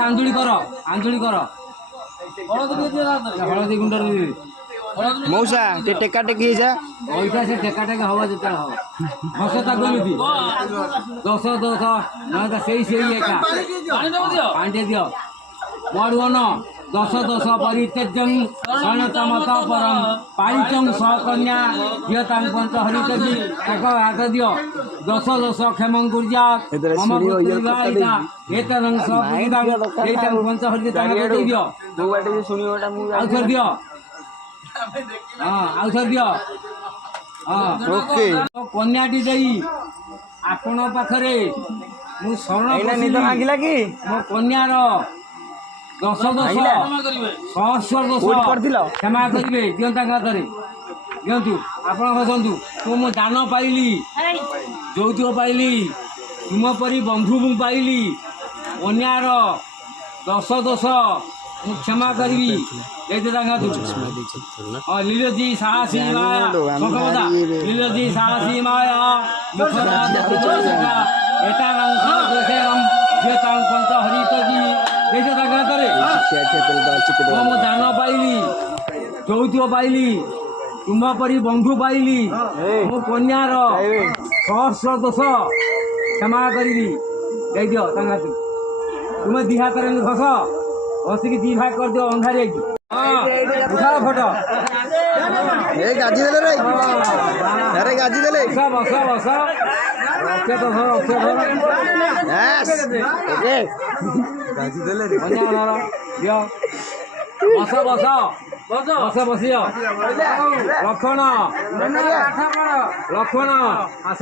आंजुली कर हलदी गुंड मौसा टे टेका टेकी जा पैसा से टेका टेका हवा जिते हम हसता केमी 10 ना से एका पांडे दियो मरुवन 10 परित्यजं गणतमत परम पालिचं सकन्या दियतां पंचहरितजी एक हाथ दियो 10 क्षेमं कुर्यात् मम पुत्रीवाहिता एतदं सपुरितं एतं पंचहरितां दियो आउथर दियो आउथर दियो ओके कन्याटी देई आपण पाखरे मु शरण निद भांगिला कि मो कन्यार 10 सहस्र दोष क्षमा करेंगे दिंता हाथ दिंतु आप हसतु तो मु दान पाइली यौतुक पाइली तुम परी बंधु मु पाइली कन्यार 10 दोष मु क्षमा करी लीलजी साहसी माया लीलजी साहसी माया हरितजी दान पाइली यौतुक पाइली तुम परी बंधु पाइली मो कन्यार सहस्र दोष क्षमा करी दे दियो तुम दी हाथ घस घसिकी दी भाग कर दियो अंधारी उठाओ फोटो गाजी देले रे अरे गाजी देले बस बस रखे तो धर यस ओके गाजी देले रे दियो बस बस बस बसियो लक्षण आस